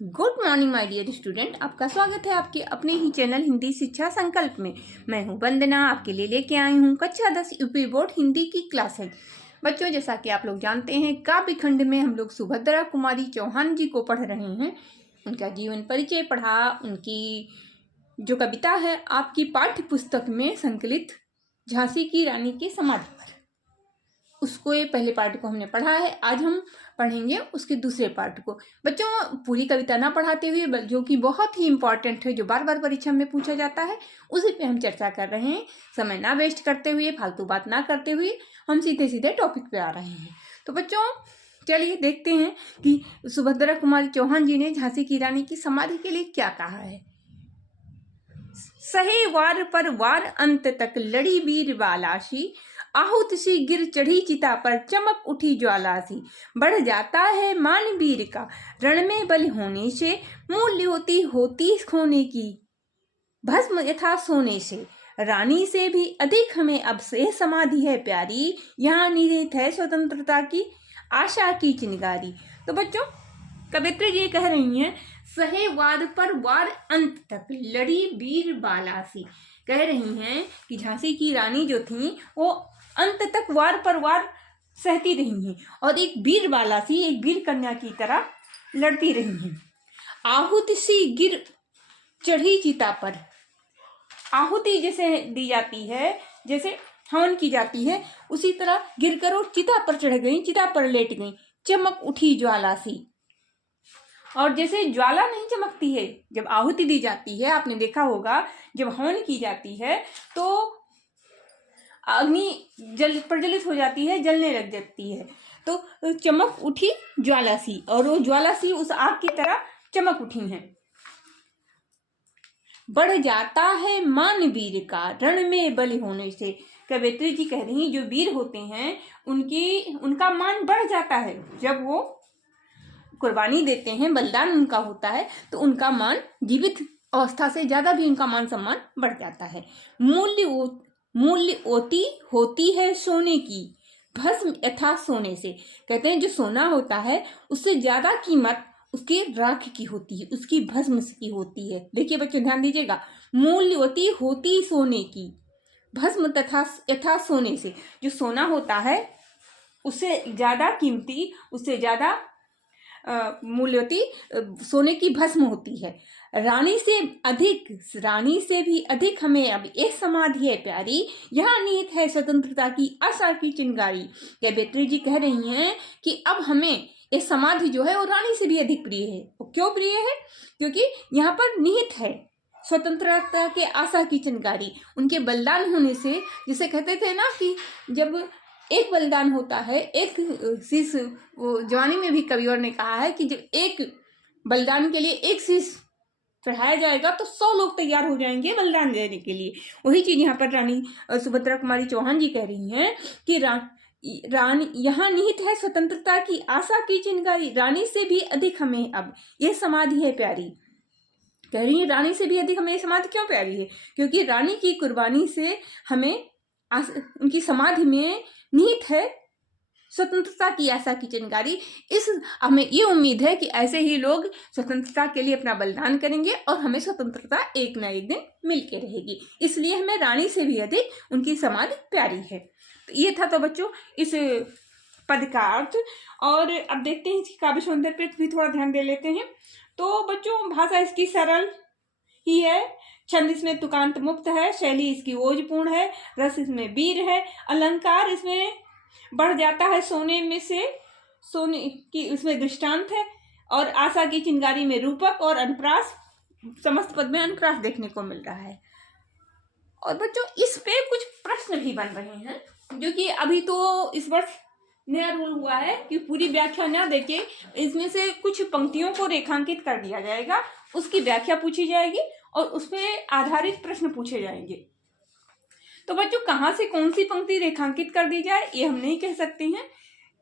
Good morning my dear student, आपका स्वागत है आपके अपने ही चैनल हिंदी शिक्षा संकल्प में। मैं हूं वंदना, आपके लिए लेके आई हूं कक्षा 10 यूपी बोर्ड हिंदी की क्लासेज। बच्चों, जैसा कि आप लोग जानते हैं, काव्य खंड में हम लोग सुभद्रा कुमारी चौहान जी को पढ़ रहे हैं। उनका जीवन परिचय पढ़ा, उनकी जो कविता है आपकी पाठ्य पुस्तक में संकलित झांसी की रानी की समाधि पर, उसको ये पहले पार्ट को हमने पढ़ा है। आज हम पढ़ेंगे उसके दूसरे पार्ट को। बच्चों, पूरी कविता ना पढ़ाते हुए, जो कि बहुत ही इंपॉर्टेंट है, जो बार बार परीक्षा में पूछा जाता है, उसी पे हम चर्चा कर रहे हैं। समय ना वेस्ट करते हुए, फालतू बात ना करते हुए हम सीधे सीधे टॉपिक पे आ रहे हैं। तो बच्चों चलिए देखते हैं कि सुभद्रा कुमारी चौहान जी ने झांसी की रानी की समाधि के लिए क्या कहा है। सहे वार पर वार अंत तक लड़ी वीर बालाशी, आहुत सी गिर चढ़ी चिता पर चमक उठी ज्वाला सी। बढ़ जाता है मान वीर का रण में बलि होने से, मूल्य होती खोने की भस्म यथा सोने से। रानी से भी अधिक हमें अब से समाधि है प्यारी, यहाँ निहित है स्वतंत्रता की आशा की चिनगारी। तो बच्चों, कवित्री जी कह रही हैं, सहे वार पर वार अंत तक लड़ी वीर बालासी। कह रही हैं कि झांसी की रानी जो थी वो अंत तक वार पर वार सहती रही हैं और एक वीर बालासी, एक वीर कन्या की तरह लड़ती रही हैं। आहुति सी गिर चढ़ी चिता पर, आहुति जैसे दी जाती है, जैसे हवन की जाती है, उसी तरह गिर कर वो चिता पर चढ़ गई, चिता पर लेट गई। चमक उठी ज्वाला सी, और जैसे ज्वाला नहीं चमकती है जब आहुति दी जाती है, आपने देखा होगा जब हवन की जाती है तो अग्नि प्रज्वलित हो जाती है, जलने लग जाती है, तो चमक उठी ज्वाला सी, और वो ज्वाला सी उस आग की तरह चमक उठी हैं। बढ़ जाता है मान वीर का रण में बलि होने से। कवित्री जी कह रही हैं, जो वीर होते हैं उनका मान बढ़ जाता है जब वो कुर्बानी देते हैं, बलिदान उनका होता है, तो उनका मान जीवित अवस्था से ज्यादा भी उनका मान सम्मान बढ़ जाता है। मूल्य होती है सोने की, भस्म यथा सोने से। कहते हैं जो सोना होता है उससे ज्यादा कीमत उसके राख की होती है, उसकी भस्म की होती है। देखिए बच्चों ध्यान दीजिएगा, मूल्य होती सोने की, भस्म तथा यथा सोने से। जो सोना होता है उससे ज्यादा कीमती, उससे ज्यादा मूल्यवती सोने की भस्म होती है। रानी से भी अधिक हमें अब एक समाधि है प्यारी, यहाँ निहित है स्वतंत्रता की आशा की चिंगारी। कवित्री जी कह रही हैं कि अब हमें ये समाधि जो है वो रानी से भी अधिक प्रिय है। वो क्यों प्रिय है? क्योंकि यहाँ पर निहित है स्वतंत्रता के आशा की चिंगारी। उनके बलिदान होने से, जिसे कहते थे ना कि जब एक बलिदान होता है, एक शीश, वो जवानी में भी कविवर ने कहा है कि जब एक बलिदान के लिए एक शीश चढ़ाया जाएगा तो 100 लोग तैयार हो जाएंगे बलिदान देने के लिए। वही चीज यहाँ पर रानी सुभद्रा कुमारी चौहान जी कह रही हैं कि रानी यहाँ निहित है स्वतंत्रता की आशा की चिंगारी, रानी से भी अधिक हमें अब यह समाधि है प्यारी। कह रही है रानी से भी अधिक हमें समाधि क्यों प्यारी है? क्योंकि रानी की कुर्बानी से हमें उनकी समाधि में निहित है स्वतंत्रता की आशा की चिंगारी। हमें ये उम्मीद है कि ऐसे ही लोग स्वतंत्रता के लिए अपना बलिदान करेंगे और हमें स्वतंत्रता एक न एक दिन मिलके रहेगी। इसलिए हमें रानी से भी अधिक उनकी समाधि प्यारी है। तो ये था तो बच्चों इस पद का अर्थ। और अब देखते हैं इसकी काव्य सौंदर्य पे भी थोड़ा ध्यान दे लेते हैं। तो बच्चों, भाषा इसकी सरल ही है, छंद इसमें तुकांत मुक्त है, शैली इसकी ओजपूर्ण है, रस इसमें वीर है, अलंकार इसमें बढ़ जाता है सोने में से, सोने की इसमें दृष्टांत है, और आशा की चिंगारी में रूपक और अनुप्रास, समस्त पद में अनुप्रास देखने को मिल रहा है। और बच्चों इस पे कुछ प्रश्न भी बन रहे हैं, जो कि अभी तो इस वर्ष नया रूल हुआ है कि पूरी व्याख्या ना देके इसमें से कुछ पंक्तियों को रेखांकित कर दिया जाएगा, उसकी व्याख्या पूछी जाएगी और उस पर आधारित प्रश्न पूछे जाएंगे। तो बच्चों कहाँ से कौन सी पंक्ति रेखांकित कर दी जाए ये हम नहीं कह सकते हैं,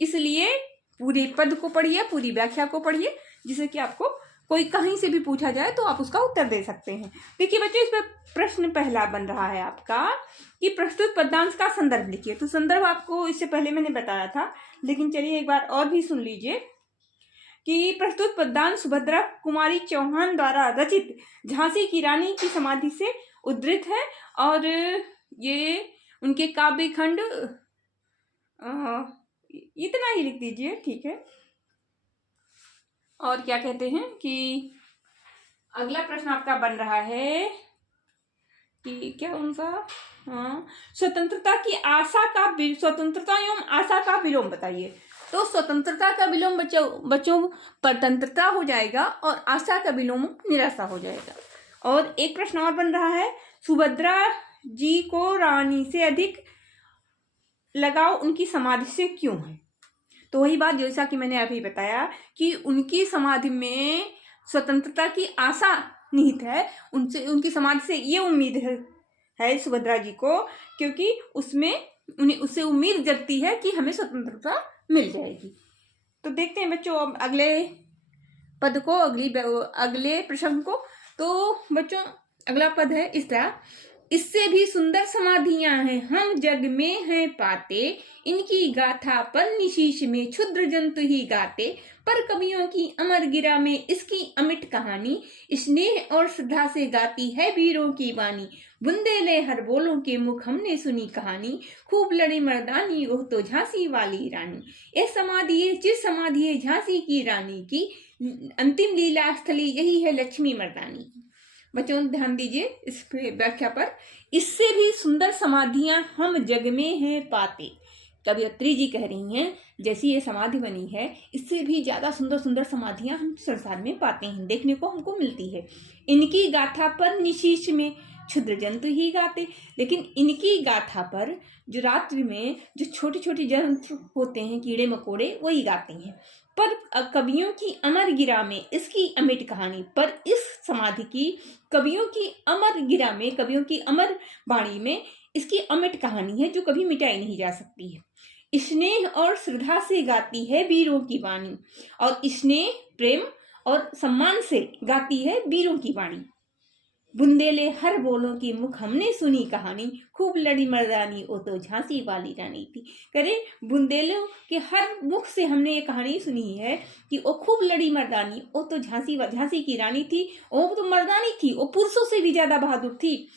इसलिए पूरे पद को पढ़िए, पूरी व्याख्या को पढ़िए, जिससे कि आपको कोई कहीं से भी पूछा जाए तो आप उसका उत्तर दे सकते हैं। देखिए बच्चों, इस पर प्रश्न पहला बन रहा है आपका कि प्रस्तुत पदांश का संदर्भ लिखिए। तो संदर्भ आपको इससे पहले मैंने बताया था, लेकिन चलिए एक बार और भी सुन लीजिए कि प्रस्तुत पद्यांश सुभद्रा कुमारी चौहान द्वारा रचित झांसी की रानी की समाधि से उद्धृत है। और ये उनके काव्य खंड इतना ही लिख दीजिए, ठीक है। और क्या कहते हैं कि अगला प्रश्न आपका बन रहा है कि क्या उनका स्वतंत्रता एवं आशा का विलोम बताइए। तो स्वतंत्रता का विलोम बच्चों परतंत्रता हो जाएगा और आशा का विलोम निराशा हो जाएगा। और एक प्रश्न और बन रहा है, सुभद्रा जी को रानी से अधिक लगाव उनकी समाधि से क्यों है। तो वही बात जैसा कि मैंने अभी बताया कि उनकी समाधि में स्वतंत्रता की आशा निहित है। उनकी समाधि से ये उम्मीद है सुभद्रा जी को, क्योंकि उन्हें उससे उम्मीद जगती है कि हमें स्वतंत्रता मिल जाएगी। तो देखते हैं बच्चों अब अगले पद को, अगले प्रश्न को। तो बच्चों अगला पद है इस तरह, इससे भी सुंदर समाधियां हैं हम जग में हैं पाते, इनकी गाथा पर निशीश में क्षुद्र जंतु ही गाते, पर कवियों की अमर गिरा में इसकी अमिट कहानी, स्नेह और श्रद्धा से गाती है वीरों की वाणी, बुंदेले हर बोलों के मुख हमने सुनी कहानी, खूब लड़ी मर्दानी ओह तो झांसी वाली रानी, ये समाधि ये चिर समाधि है झांसी की रानी की, अंतिम लीला स्थली यही है लक्ष्मी मर्दानी की। बच्चों ध्यान दीजिए इस व्याख्या पर, इससे भी सुंदर समाधियां हम जग में हैं पाते। कवियत्री जी कह रही हैं जैसी ये समाधि बनी है, इससे भी ज्यादा सुंदर सुंदर समाधियां हम संसार में पाते हैं, देखने को हमको मिलती है। इनकी गाथा पर निशीश में क्षुद्र जंतु ही गाते, लेकिन इनकी गाथा पर जो रात्रि में जो छोटे छोटे जंतु होते हैं, कीड़े मकोड़े, वही गाते हैं। पर कवियों की अमर गिरा में इसकी अमिट कहानी, पर इस समाधि की कवियों की अमर गिरा में, कवियों की अमर वाणी में इसकी अमिट कहानी है जो कभी मिटाई नहीं जा सकती है। स्नेह और श्रद्धा से गाती है वीरों की वाणी, और स्नेह प्रेम और सम्मान से गाती है वीरों की वाणी, बुंदेले हर बोलों की मुख हमने सुनी कहानी, खूब लड़ी मर्दानी ओ तो झांसी वाली रानी थी। करे बुंदेलों के हर मुख से हमने ये कहानी सुनी है कि वो खूब लड़ी मर्दानी, वो तो झांसी की रानी थी, वो तो मर्दानी थी, वो पुरुषों से भी ज्यादा बहादुर थी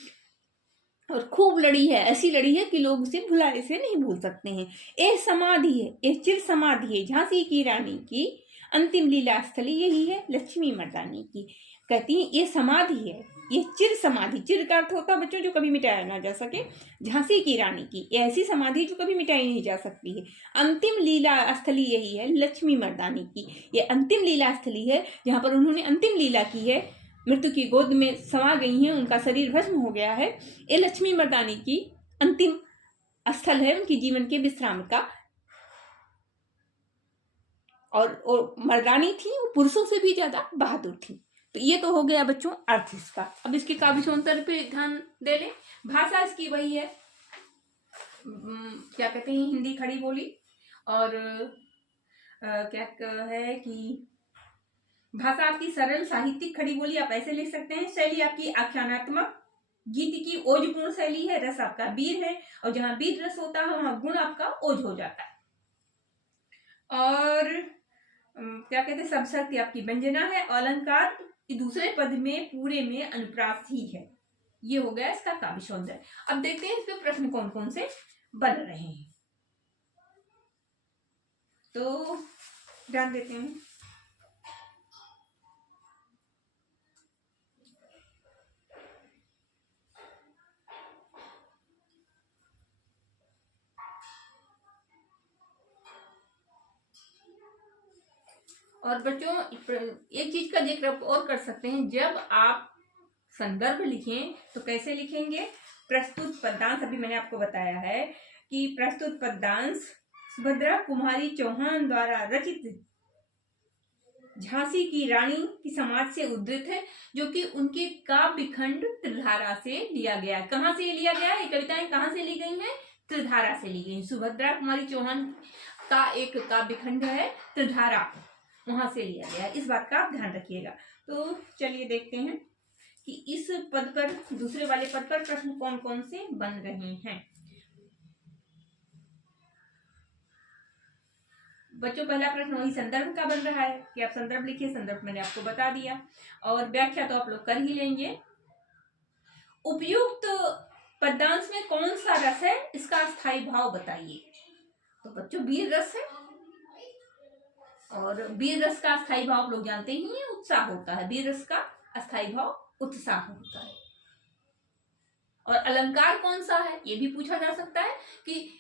और खूब लड़ी है, ऐसी लड़ी है कि लोग उसे भुलाए से नहीं भूल सकते हैं। ये समाधि है, ये चिर समाधि है झांसी की रानी की, अंतिम लीला स्थली यही है लक्ष्मी मर्दानी की। कहती है ये समाधि है, ये चिर समाधि, चिर का अर्थ होता है बच्चों जो कभी मिटाया ना जा सके, झांसी की रानी की ये ऐसी समाधि जो कभी मिटाई नहीं जा सकती है। अंतिम लीला स्थली यही है लक्ष्मी मर्दानी की, ये अंतिम लीला स्थली है जहाँ पर उन्होंने अंतिम लीला की है, मृत्यु की गोद में समा गई हैं, उनका शरीर भस्म हो गया है। ये लक्ष्मी मर्दानी की अंतिम स्थल है उनकी जीवन के विश्राम का। और मर्दानी थी, वो पुरुषों से भी ज्यादा बहादुर थी। तो ये तो हो गया बच्चों अर्थ इसका। अब इसके काव्य सौंदर्य पे ध्यान दे लें। भाषा इसकी वही है, क्या कहते हैं, हिंदी खड़ी बोली। और क्या है कि भाषा आपकी सरल साहित्यिक खड़ी बोली, आप ऐसे लिख सकते हैं। शैली आपकी आख्यानात्मक, गीत की ओजपूर्ण शैली है, रस आपका वीर है, और जहां वीर रस होता है वहां गुण आपका ओज हो जाता है। और क्या कहते हैं, सब शक्ति आपकी व्यंजना है, अलंकार दूसरे पद में पूरे में अनुप्रास ही है। ये हो गया इसका काव्य सौंदर्य। अब देखते हैं इसके प्रश्न कौन कौन से बन रहे हैं, तो ध्यान देते हैं। और बच्चों एक चीज का जिक्र और कर सकते हैं, जब आप संदर्भ लिखें तो कैसे लिखेंगे। प्रस्तुत पद्यांश, अभी मैंने आपको बताया है कि प्रस्तुत पद्यांश सुभद्रा कुमारी चौहान द्वारा रचित झांसी की रानी की समाज से उद्धृत है, जो कि उनके काव्य खंड त्रिधारा से लिया गया है। कहाँ से लिया गया है, ये कविताएं कहाँ से ली गई हैं, त्रिधारा से ली गई। सुभद्रा कुमारी चौहान का एक काव्य खंड है त्रिधारा, वहां से लिया गया, इस बात का आप ध्यान रखिएगा। तो चलिए देखते हैं कि इस पद पर, दूसरे वाले पद पर प्रश्न कौन कौन से बन रहे हैं। बच्चों पहला प्रश्न वही संदर्भ का बन रहा है कि आप संदर्भ लिखिए। संदर्भ मैंने आपको बता दिया और व्याख्या तो आप लोग कर ही लेंगे। उपयुक्त पद्यांश में कौन सा रस है, इसका स्थायी भाव बताइए। तो बच्चों वीर रस है और वीर रस का स्थायी भाव आप लोग जानते ही हैं, उत्साह होता है। वीर रस का स्थायी भाव उत्साह होता है। और अलंकार कौन सा है ये भी पूछा जा सकता है कि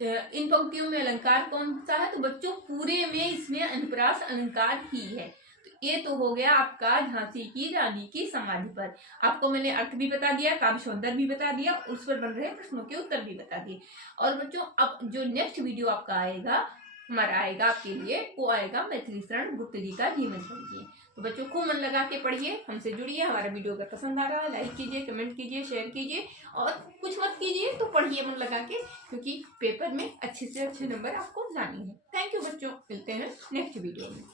इन पंक्तियों में अलंकार कौन सा है। तो बच्चों पूरे में इसमें अनुप्रास अलंकार ही है। तो ये तो हो गया आपका झांसी की रानी की समाधि पर। आपको मैंने अर्थ भी बता दिया, काव्य सौंदर्य भी बता दिया, उस पर बन रहे प्रश्नों के उत्तर भी बता दिए। और बच्चों अब जो नेक्स्ट वीडियो आपका आएगा, हमारा आएगा आपके लिए, वो आएगा मैथिली शरण गुप्त जी का जीवन चरित्र। तो बच्चों खूब मन लगा के पढ़िए, हमसे जुड़िए। हमारा वीडियो अगर पसंद आ रहा है लाइक कीजिए, कमेंट कीजिए, शेयर कीजिए और कुछ मत कीजिए तो पढ़िए मन लगा के, क्योंकि पेपर में अच्छे से अच्छे नंबर आपको लाने हैं। थैंक यू बच्चों, मिलते हैं नेक्स्ट वीडियो में।